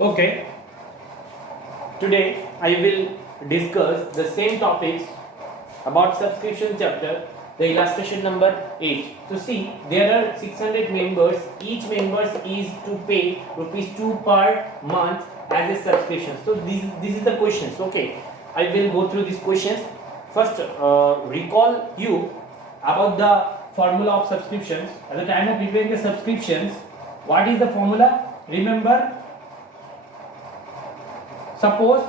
Okay, today I will discuss the same topics about subscription chapter, the illustration number 8. So see, there are 600 members, each member is to pay rupees 2 per month as a subscription. So this is the questions. Okay, I will go through these questions. First, recall you about the formula of subscriptions. At the time of preparing the subscriptions, what is the formula? Remember, suppose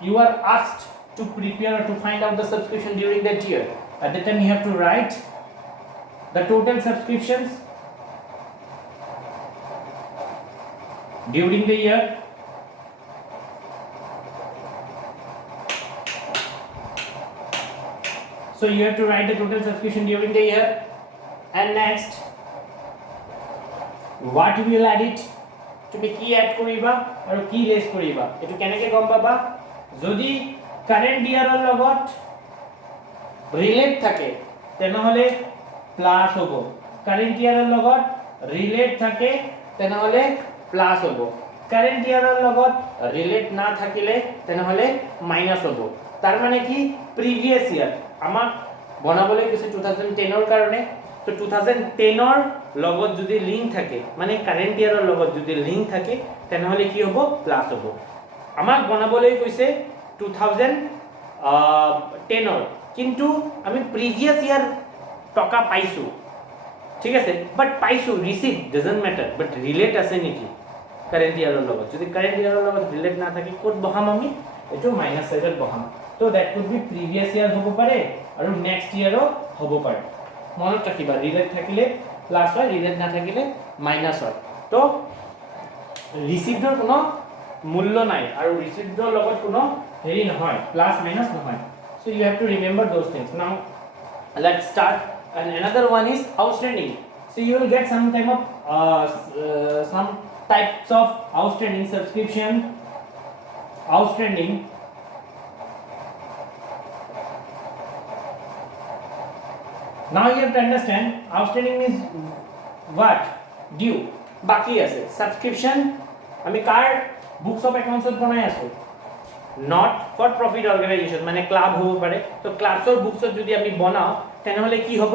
you are asked to prepare or to find out the subscription during that year. At that time you have to write the total subscriptions during the year, so you have to write the total subscription during the year, and next what you will add it, তুমি কি add কৰিবা আৰু কি less কৰিবা এটো কেনেকৈ গম পাবা যদি কাৰেন্ট ইয়াৰৰ লগত ৰিলেট থাকে তেনেহলে প্লাস হ'ব কাৰেন্ট ইয়াৰৰ লগত ৰিলেট থাকে তেনেহলে প্লাস হ'ব কাৰেন্ট ইয়াৰৰ লগত ৰিলেট না থাকিলে তেনেহলে মাইনাস হ'ব তাৰ মানে কি প্ৰিভিয়াস ইয়াৰ আমাক বনাবলৈ কৈছে 2010 ৰ কাৰণে তো 2010 ৰ লগত যদি লিংক থাকে মানে কাৰেন্ট ইয়াৰৰ লগত যদি লিংক থাকে তেনেহলে কি হ'ব প্লাস হ'ব আমাক বনাবলৈ কৈছে 2010 ৰ কিন্তু আমি প্রিভিয়াস ইয়ার টকা পাইছো ঠিক আছে বাট পাইছো receive doesn't matter but relate আছে নেকি কারেন্ট ইয়াৰৰ লগত যদি কাৰেন্ট ইয়াৰৰ লগত রিলেট না থাকে কোড বহাম আমি এটো মাইনাস সাইডত বহাম তো that could be previous year হ'ব পাৰে আৰু নেক্সট ইয়াৰও হ'ব পাৰে মনত ৰাখিবা ৰিলেট থাকিলে প্লাস হয় ৰিলেট না থাকিলে মাইনাস হয় তো ৰিসিভডৰ কোনো মূল্য নাই আৰু ৰিসিভডৰ লগত কোনো হেৰি নহয় প্লাস মাইনাস নহয় so you have to remember those things now let's start and another one is outstanding so you will get some types of outstanding subscription outstanding now you have to understand outstanding means what due baki ase subscription ami car books of accounts ot banai asu not for profit organization মানে club হ'ব পাৰে তো ক্লাবছৰ বুকছত যদি আমি বনাও তেনেহলে কি হ'ব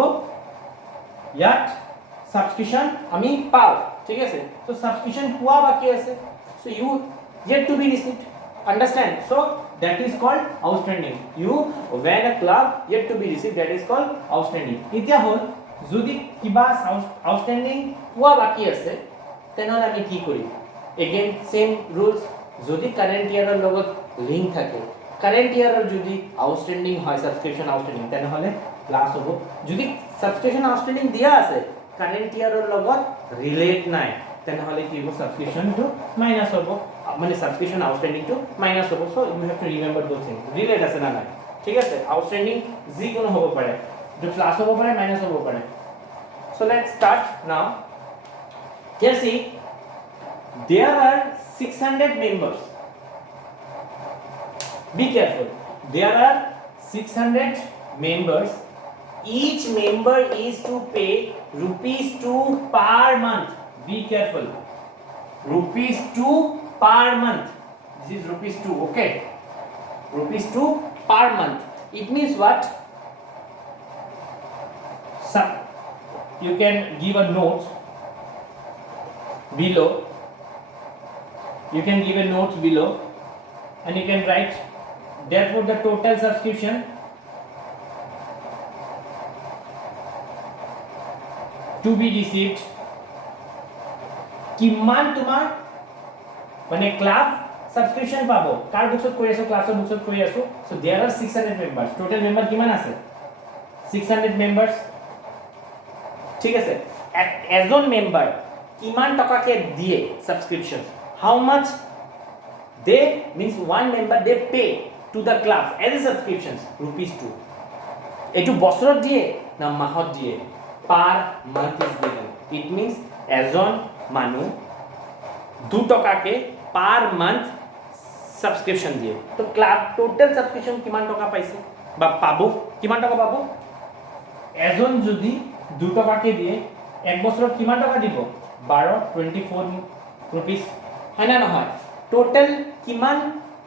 ইয়াত সাবস্ক্ৰিপশন আমি পাও ঠিক আছে তো সাবস্ক্ৰিপশন পোৱা বাকি আছে so you yet to be received understand so that is called outstanding you when a club yet to be received that is called outstanding এতিয়া হল যদি কিবা outstanding পোৱা বাকি আছে তেনেহলে আমি কি কৰিম again same rules যদি কাৰেন্ট ইয়াৰৰ লগত লিংক থাকে কাৰেন্ট ইয়াৰৰ যদি আউটস্ট্যান্ডিং হয় সাবস্ক্রিপশন আউটস্ট্যান্ডিং তেনেহলে প্লাস হ'ব যদি সাবস্ক্রিপশন আউটস্ট্যান্ডিং দিয়া আছে কারেন্ট ইয়াৰৰ লগত রিলেট নাই তেনেহলে কি হ'ব সাবস্ক্রিপশন টু মাইনাস হ'ব মানে সাবস্ক্রিপশন আউটস্ট্যান্ডিং টু মাইনাস হ'ব so you have to remember those things relate আছে না নাই ঠিক আছে আউটস্ট্যান্ডিং জি কোনো হ'ব পাৰে যে প্লাস হ'ব পাৰে মাইনাস হ'ব পাৰে so let's start now here see there are 600 members be careful there are 600 members each member is to pay rupees 2 per month be careful rupees 2 per month this is rupees 2 okay rupees 2 per month it means what some you can give a note below you can give a note below and you can write therefore the total subscription to be received কিমান তোমাৰ মানে club সাবস্ক্ৰিপশন পাবো কাৰ বুকছত কৰি আছো ক্লাছৰ বুকছত কৰি আছো so there are 600 members total member কিমান আছে 600 মেম্বাৰস ঠিক আছে এজন মেম্বাৰ কিমান টকাকে দিয়ে subscription how much they means one member they pay to the club as a subscriptions rupees 2 etu বছৰত দিয়ে না মাহত দিয়ে per month is given it means এজন মানুহ 2 টকাকে per month সাবস্ক্রিপশন দিয়ে তো ক্লাব টোটাল সাবস্ক্রিপশন কিমান টকা পাইছে বা পাবো কিমান টকা পাবো এজন যদি 2 টকাকে দিয়ে এক বছৰত কিমান টকা দিব 12 24 rupees হয় না নহয় টোটাল কিমান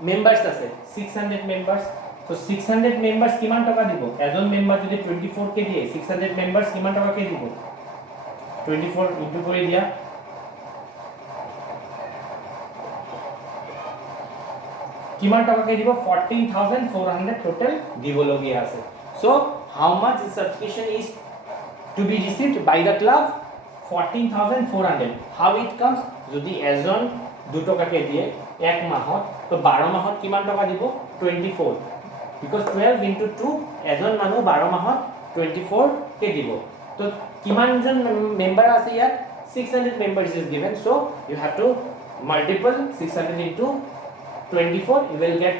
মেম্বাৰ্স আছে 600 মেম্বাৰ্স তো 600 মেম্বাৰ্স কিমান টকা দিব এজন মেম্বাৰ যদি 24 কে দিয়ে 600 মেম্বাৰ্স কিমান টকা কে দিব 24 ইনটু কৰি দিয়া কিমান টকা কে দিব 14400 টোটাল দিবলগীয়া আছে so how mass subscription is to be received by the club 14400 how it comes যদি এজন 2 টকা কে দিয়ে এক মাহত তো 12 মাহত কিমান টকা দিব 24 because 12 into 2 এজন মানুহ 12 মাহত 24 কে দিব তো কিমান জন মেম্বার আছে ইয়াত 600 members is given so you have to multiple 600 into 24 you will get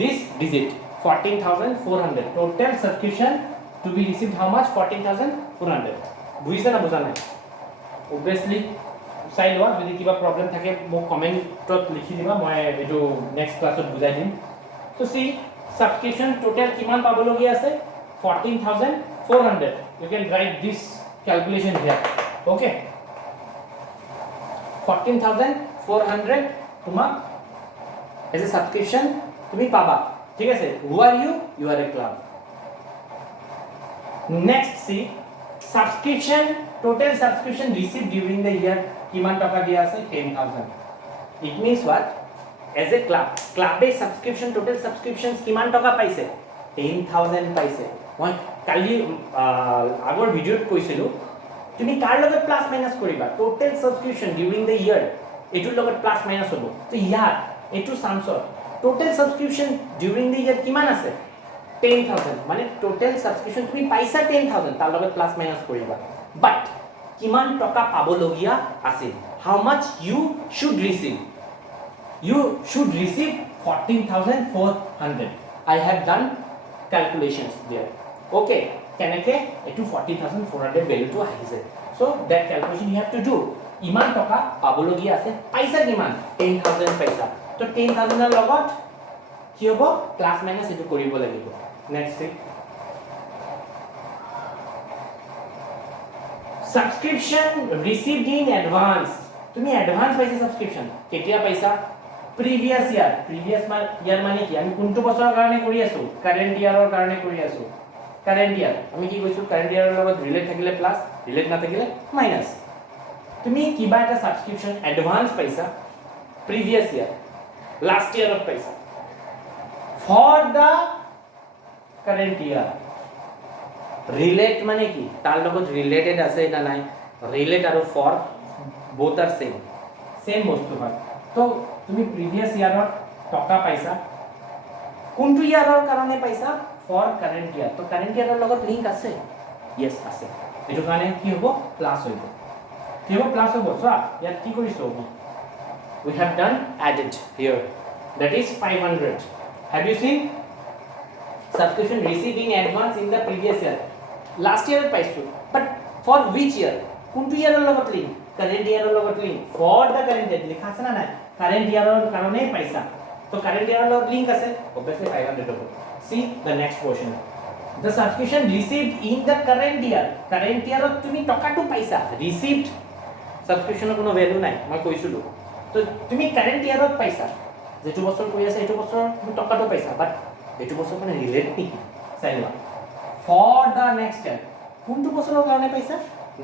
this digit 14400 total subscription to be received how much 14400 বুঝিছে না বুঝা নাই obviously চাই লোৱা যদি কিবা প্ৰবলেম থাকে মোক কমেন্টত লিখি দিবা মই এটো নেক্সট ক্লাছত বুজাই দিম so see subscription total কিমান পাবলগীয়া আছে 14400 you can write this calculation here okay 14400 তোমাক as a subscription তুমি পাবা ঠিক আছে who are you are a club next see subscription total subscription received during the year কিমান টাকা দিয়া আছে 10000 it means what as a club A subscription total subscriptions কিমান টাকা পাইছে 10000 পাইছে মই কালি আগৰ ভিডিওত কৈছিলো তুমি কাৰ লগত প্লাস মাইনাস কৰিবা total subscription during the year এটোৰ লগত প্লাস মাইনাস হ'ব তো ইয়াৰ এটো সামসৰ total subscription during the year কিমান আছে 10000 মানে total subscription তুমি পাইছা 10000 তাৰ লগত প্লাস মাইনাস কৰিবা বাট কিমান টকা পাবলগীয়া আছে how much you should receive 14400 I have done calculations there okay কেনেকে এটো 14400 ভ্যালু to আহিছে so that calculation you have to do ইমান টকা পাবলগীয়া আছে পাইছা কিমান 10000 পাইছা তো 10000 এর লগত কি হ'ব প্লাস মাইনাস এটো কৰিব লাগিব next thing subscription received in advance তুমি অ্যাডভান্স পাইছা সাবস্ক্রিপশন কেতিয়া পাইছা প্রিভিয়াস ইয়ার মানে কি আমি কোনটো বছৰৰ কাৰণে কৰি আছো কাৰেন্ট ইয়াৰৰ কাৰণে কৰি আছো কাৰেন্ট ইয়াৰ আমি কি কৈছো কাৰেন্ট ইয়াৰৰ লগত ৰিলেট থাকিলে প্লাস ৰিলেট না থাকিলে মাইনাস তুমি কিবা এটা সাবস্ক্ৰিপশন অ্যাডভান্স পাইছা প্ৰিভিয়াস ইয়াৰ লাস্ট ইয়াৰত পাইছা for the current year relate মানে কি তাৰ লগত ৰিলেটেড আছে না নাই ৰিলেট আৰু ফৰ both are same বস্তু হয় তো তুমি প্ৰিভিয়াস ইয়াৰৰ টকা পাইছা কোনটো ইয়াৰৰ কাৰণে পাইছা ফৰ কাৰেন্ট ইয়াৰ তো কাৰেন্ট ইয়াৰৰ লগত লিংক আছে yes আছে এটো কাৰণে কি হ'ব প্লাস হ'ব কি হ'ব প্লাস হ'ব সো ইয়াত কি কৰিছো we have done added here that is 500 have you seen subscription received in advance in the previous year last year paisa but for which year কোনটো ইয়াৰৰ লগত লিংক কাৰেন্ট ইয়াৰৰ লগত link for the current year লিখা আছে না নাই current ইয়াৰৰ কাৰণে পাইছা তো কাৰেন্ট ইয়াৰৰ লগত লিংক আছে obviously 500 হ'ব see the next portion the subscription received in the current year তুমি টকাটো পাইছা received subscriptionৰ কোনো ভ্যালু নাই মই কৈছিলো তো তুমি কাৰেন্ট ইয়াৰত পাইছা যেটো বছৰ কৈ আছে এটো বছৰ তুমি টকাটো পাইছা বাট এটো বছৰ মানে ৰিলেট নেকি চাইবা for the next year কোনটো বছৰৰ কাৰণে পাইছা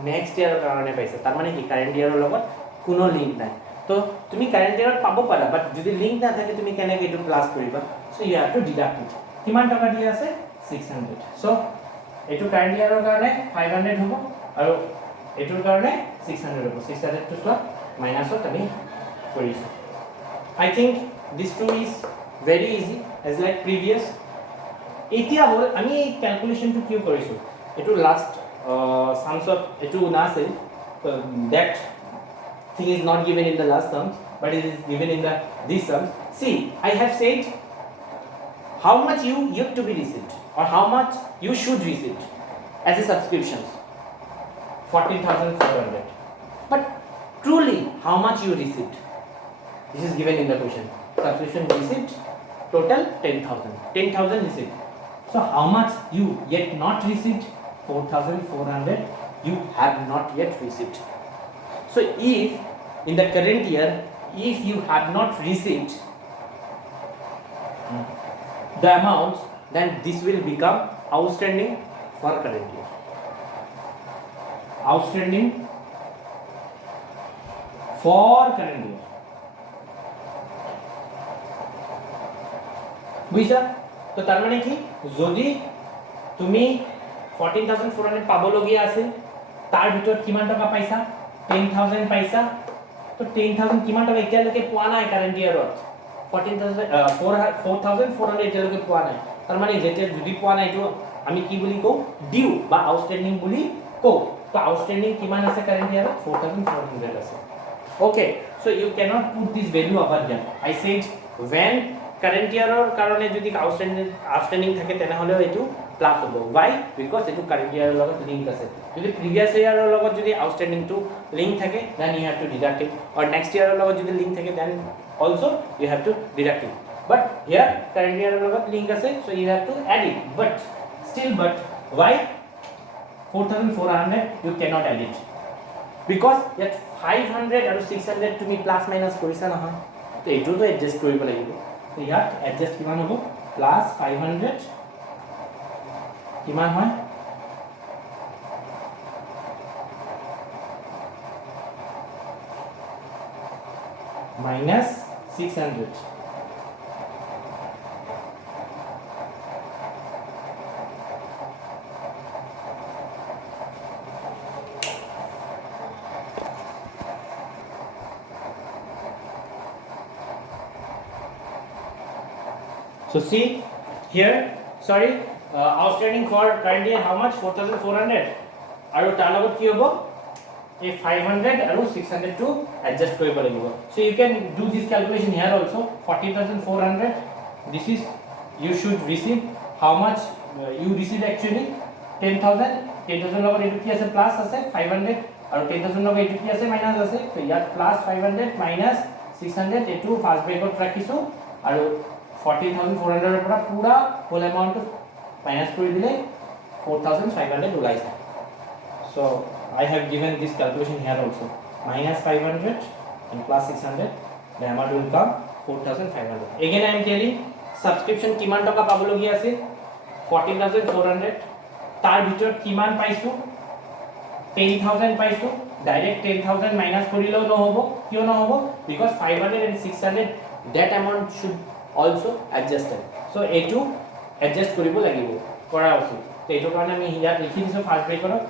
নেক্সট ইয়াৰৰ কাৰণে পাইছা তাৰ মানে কি কাৰেন্ট ইয়াৰৰ লগত কোনো লিংক নাই তো তুমি কাৰেন্ট ইয়াৰত পাব পাৰা বাট যদি লিংক না থাকে তুমি কেনেকৈ এটো প্লাস কৰিবা so you have to deduct it কিমান টকা দিয়া আছে 600 সো এটো কারেন্ট ইয়াৰৰ কাৰণে 500 হ'ব আৰু এটোৰ কাৰণে 600 হ'ব 600 টু স্লট মাইনাসত আমি কৰিছো I think this two is very easy as like previous এতিয়া হল আমি এই ক্যালকুলেশনটো কিউ কৰিছো এটো লাস্ট sums of এটো না আছে that thing is not given in the last sums but it is given in the this sums see I have said how much you yet to be received or how much you should receive as a subscriptions 14400 but truly how much you received this is given in the question subscription received total 10000 received so how much you yet not received 4400 you have not yet received so if in the current year if you have not received the amount, then this will become outstanding for current year. Outstanding for current year. বুঝছা? তো তার মানে কি, যদি তুমি 14,400 পাবলগীয়া আছিল, তাৰ ভিতৰত কিমান টকা পাইছা? 10,000 পাইছা। তো 10,000 কিমান টকা এতিয়ালৈকে পোৱা নাই কাৰেন্ট ইয়াৰত? 4,400 এতিয়ালৈকে পোৱা নাই। তাৰ মানে যেতিয়া যদি পোৱা নাই, এইটো আমি কি বুলি কওঁ? ডিউ বা আউটস্ট্যান্ডিং বুলি কওঁ। তো আউটস্ট্যান্ডিং কিমান আছে কারেন্ট ইয়াৰত? 4,400 আছে। Okay, so you cannot put this value over here. I said when current year or karone jodi outstanding thake tenahole etu plus hobo. Why? Because etu current year logot link ase. Jodi previous year or logot jodi outstanding to link thake, then you have to deduct it, or next year or logot jodi link thake, then also you have to deduct it. But here current year or logot link ase, so you have to add it. But still, but why 4,400 you cannot add it? Because that 500 আৰু 600 তুমি plus minus কৰিছা নহয়, তো এইটো তো adjust কৰিব লাগিব। তো ইয়াত এডজাস্ট কিমান হ'ব? প্লাস 500 কিমান হয়? Minus 600। So see here, sorry, outstanding for current year how much? 4,400. আৰু তাৰ লগত কি হ'ব? এই 500 আৰু 600 to adjust কৰিব লাগিব। So you can do this calculation here also. 14,400. This is you should receive how much you receive actually 10,000. 10,000 লগত এইটো কি আছে? প্লাস আছে 500 আৰু 10,000 লগত এইটো কি আছে? মাইনাস আছে। তো ইয়াত প্লাস 500 মাইনাস 600 এইটো ফার্স্ট ব্রেকেট ৰাখিছো, আৰু 14,400 পৰা পুৰা হোল এমাউন্ট মাইনাস কৰি দিলে 4,500 ওলাইছে। So I have given this calculation here also. Minus 500 and plus 600, the amount will come 4,500. Again I am telling, subscription কিমান টকা পাবলগীয়া আছে? 14,400। তাৰ ভিতৰত কিমান পাইছো? 10,000 পাইছো। ডাইৰেক্ট 10,000 মাইনাস কৰিলেও নহব। কিয় নহব? Because 500 and 600 that amount should also adjusted. So এইটো adjust কৰিব লাগিব, কৰা উচিত। তো এইটো কাৰণে আমি ইয়াত লিখি দিছো ফার্স্ট ব্রেকেটত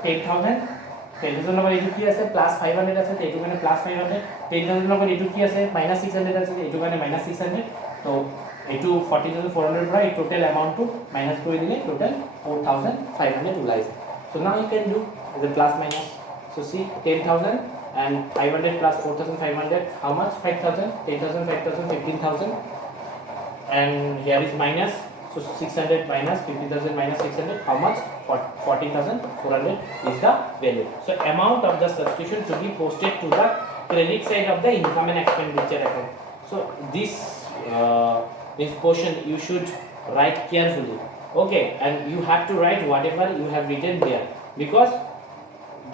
10,000 লগত এইটো কি আছে? প্লাস 500 আছে, তো এইটো কাৰণে প্লাস 500। 10,000 লগত এইটো কি আছে? মাইনাস 600 আছে, এইটো কাৰণে মাইনাস 600। তো এইটো 14,400 পৰা এই টোটাল এমাউন্টটো মাইনাস কৰি দিলে টোটাল 4,500 ওলাইছে। So now you can do the plus minus. So see 10,000 and 500 plus 4,500, how much? 5,000. 10,000, 5,000, 15,000. And here is minus, so 600 minus 50,000 minus 600, how much? 14,400 is the value. So amount of the subscription to be posted to the credit side of the income and expenditure account. So this portion you should write carefully, okay, and you have to write whatever you have written there, because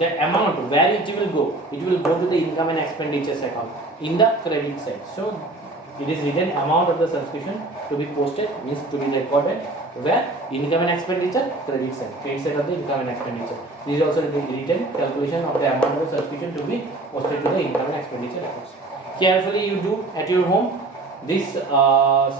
the amount where it will go to the income and expenditures account in the credit side. So it is written amount of the subscription to be posted, means to be recorded where? Income and expenditure, credit side of the income and expenditure. This is also the written calculation of the amount of the subscription to be posted to the income and expenditure accounts. Carefully you do at your home this